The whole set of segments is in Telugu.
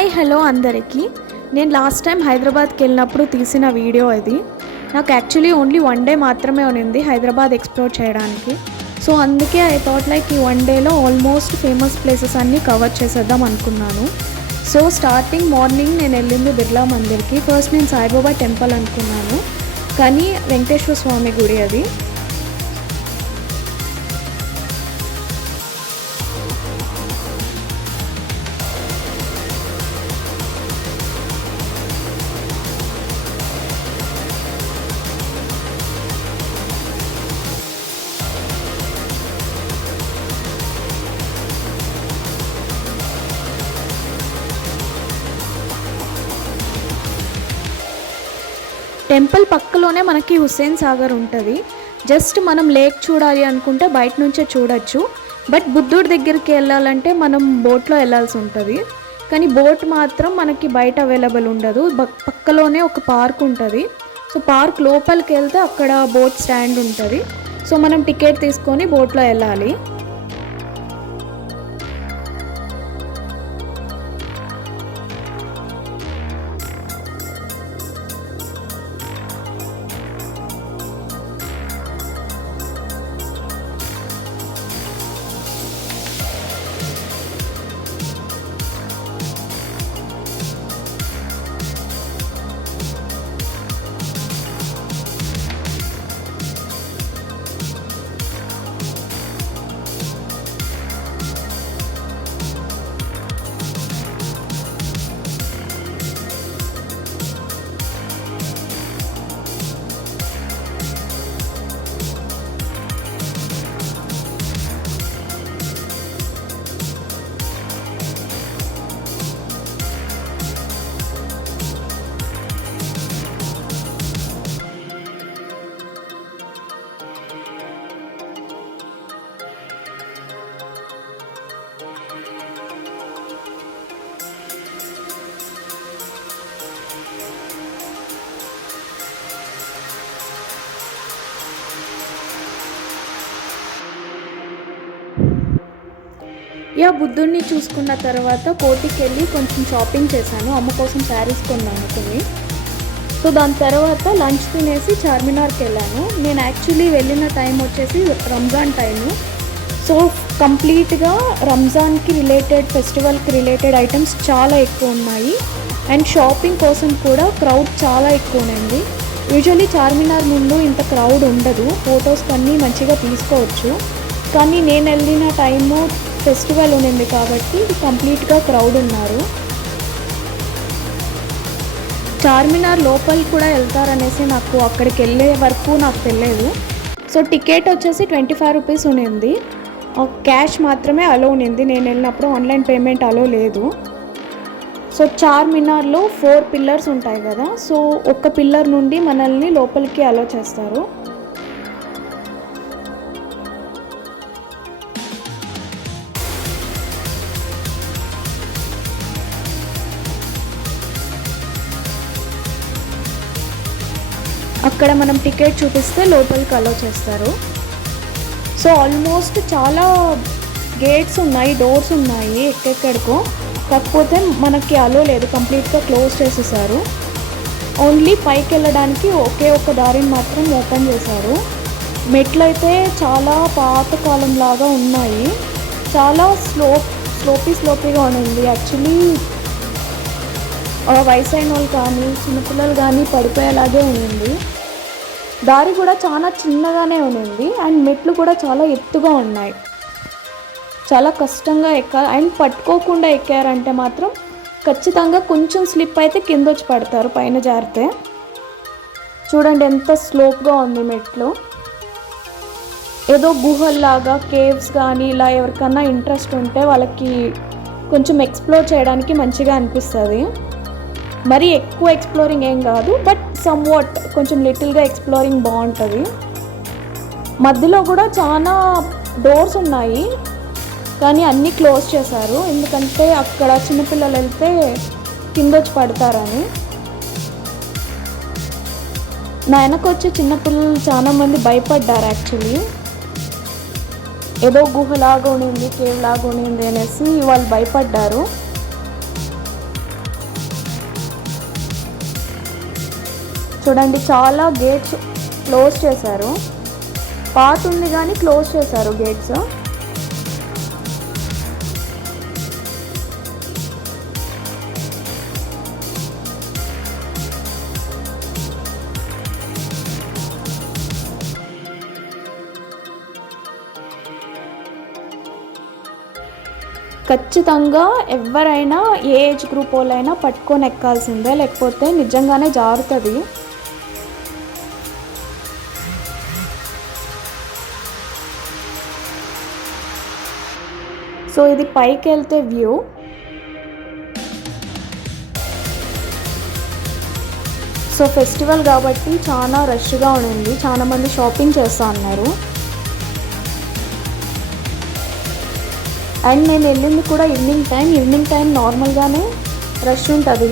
హాయ్ హలో అందరికీ. నేను లాస్ట్ టైం హైదరాబాద్కి వెళ్ళినప్పుడు తీసిన వీడియో ఇది. నాకు యాక్చువల్లీ ఓన్లీ 1 డే మాత్రమే ఉన్నింది హైదరాబాద్ ఎక్స్ప్లోర్ చేయడానికి. సో అందుకే ఐ థాట్ లైక్ ఈ 1 డేలో ఆల్మోస్ట్ ఫేమస్ ప్లేసెస్ అన్నీ కవర్ చేసేద్దాం అనుకున్నాను. సో స్టార్టింగ్ మార్నింగ్ నేను వెళ్ళింది బిర్లా మందిర్కి. ఫస్ట్ నేను సాయిబాబా టెంపుల్ అనుకున్నాను, కానీ వెంకటేశ్వర స్వామి గుడి అది. టెంపుల్ పక్కలోనే మనకి హుస్సేన్ సాగర్ ఉంటుంది. జస్ట్ మనం లేక్ చూడాలి అనుకుంటే బయట నుంచే చూడొచ్చు. బట్ బుద్ధుడి దగ్గరికి వెళ్ళాలంటే మనం బోట్లో వెళ్ళాల్సి ఉంటుంది. కానీ బోట్ మాత్రం మనకి బయట అవైలబుల్ ఉండదు. పక్కలోనే ఒక పార్క్ ఉంటుంది. సో పార్క్ లోపలికి వెళ్తే అక్కడ బోట్ స్టాండ్ ఉంటుంది. సో మనం టికెట్ తీసుకొని బోట్లో వెళ్ళాలి. బుద్ధుడిని చూసుకున్న తర్వాత కోటికి వెళ్ళి కొంచెం షాపింగ్ చేశాను. అమ్మ కోసం శారీస్ కొన్నాను కొన్ని. సో దాని తర్వాత లంచ్ తినేసి చార్మినార్కి వెళ్ళాను. నేను యాక్చువల్లీ వెళ్ళిన టైం వచ్చేసి రంజాన్ టైము. సో కంప్లీట్గా రంజాన్కి రిలేటెడ్, ఫెస్టివల్కి రిలేటెడ్ ఐటమ్స్ చాలా ఎక్కువ ఉన్నాయి. అండ్ షాపింగ్ కోసం కూడా క్రౌడ్ చాలా ఎక్కువ ఉంది. యూజువల్లీ చార్మినార్ ముందు ఇంత క్రౌడ్ ఉండదు, ఫొటోస్ అన్నీ మంచిగా తీసుకోవచ్చు. కానీ నేను వెళ్ళిన టైము ఫెస్టివల్ ఉంది కాబట్టి కంప్లీట్గా క్రౌడ్ ఉన్నారు. చార్మినార్ లోపల కూడా వెళ్తారనేసి నాకు అక్కడికి వెళ్ళే వరకు నాకు తెలియదు. సో టికెట్ వచ్చేసి 25 రూపీస్ ఉన్నింది. క్యాష్ మాత్రమే అలో ఉన్నింది. నేను వెళ్ళినప్పుడు ఆన్లైన్ పేమెంట్ అలో లేదు. సో చార్మినార్లో 4 పిల్లర్స్ ఉంటాయి కదా, సో ఒక్క పిల్లర్ నుండి మనల్ని లోపలికి అలో చేస్తారు. అక్కడ మనం టికెట్ చూపిస్తే లోపలికి అలో చేస్తారు. సో ఆల్మోస్ట్ చాలా గేట్స్ ఉన్నాయి, డోర్స్ ఉన్నాయి ఎక్కడెక్కడికో. కాకపోతే మనకి అలో లేదు, కంప్లీట్గా క్లోజ్ చేసేసారు. ఓన్లీ పైకి వెళ్ళడానికి ఒకే ఒక దారిని మాత్రం ఓపెన్ చేశారు. మెట్లు అయితే చాలా పాతకాలం లాగా ఉన్నాయి. చాలా స్లోపీగా ఉంది. యాక్చువల్లీ వయసు అయిన వాళ్ళు కానీ చిన్నపిల్లలు కానీ పడిపోయేలాగే ఉంది. దారి కూడా చాలా చిన్నగానే ఉంది. అండ్ మెట్లు కూడా చాలా ఎత్తుగా ఉన్నాయి. చాలా కష్టంగా అండ్ పట్టుకోకుండా ఎక్కారంటే మాత్రం ఖచ్చితంగా కొంచెం స్లిప్ అయితే కింద వచ్చి పడతారు పైన జారితే. చూడండి ఎంత స్లోప్గా ఉంది మెట్లు. ఏదో గుహల్లాగా, కేవ్స్ కానీ ఇలా ఎవరికన్నా ఇంట్రెస్ట్ ఉంటే వాళ్ళకి కొంచెం ఎక్స్ప్లోర్ చేయడానికి మంచిగా అనిపిస్తుంది. మరీ ఎక్కువ ఎక్స్ప్లోరింగ్ ఏం కాదు, బట్ సమ్వాట్ కొంచెం లిటిల్గా ఎక్స్ప్లోరింగ్ బాగుంటుంది. మధ్యలో కూడా చాలా డోర్స్ ఉన్నాయి, కానీ అన్నీ క్లోజ్ చేశారు. ఎందుకంటే అక్కడ చిన్నపిల్లలు వెళ్తే కింద వచ్చి పడతారని. నా వెనక వచ్చే చిన్నపిల్లలు చాలామంది భయపడ్డారు యాక్చువల్లీ. ఏదో గుహలాగా ఉండింది, కేవ్ లాగా ఉండింది అనేసి వాళ్ళు భయపడ్డారు. చూడండి చాలా గేట్స్ క్లోజ్ చేశారు. పాత్ ఉంది కానీ క్లోజ్ చేశారు గేట్స్. ఖచ్చితంగా ఎవరైనా ఏ ఏజ్ గ్రూప్ వాళ్ళైనా పట్టుకొని ఎక్కాల్సిందే, లేకపోతే నిజంగానే జారుతుంది. సో ఇది పైకి వెళ్తే వ్యూ. సో ఫెస్టివల్ కాబట్టి చాలా రష్గా ఉండింది, చాలా మంది షాపింగ్ చేస్తూ ఉన్నారు. అండ్ నేను వెళ్ళింది కూడా ఈవినింగ్ టైం నార్మల్గానే రష్ ఉంటుంది.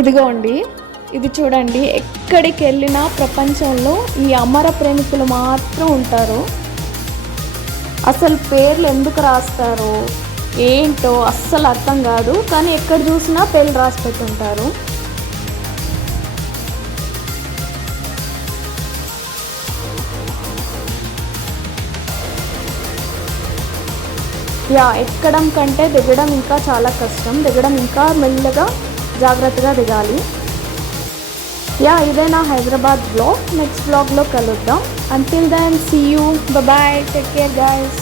ఇదిగోండి, ఇది చూడండి, ఎక్కడికి వెళ్ళినా ప్రపంచంలో ఈ అమర ప్రేమికులు మాత్రం ఉంటారు. అసలు పేర్లు ఎందుకు రాస్తారో ఏంటో అస్సలు అర్థం కాదు, కానీ ఎక్కడ చూసినా పేర్లు రాసి పెట్టుంటారు. ఎక్కడం కంటే దిగడం ఇంకా చాలా కష్టం. దిగడం ఇంకా మెల్లగా జాగ్రత్తగా దిగాలి. ఇదే నా హైదరాబాద్ బ్లాగ్. నెక్స్ట్ బ్లాగ్లో కలుద్దాం. Until then see you, bye, take care guys.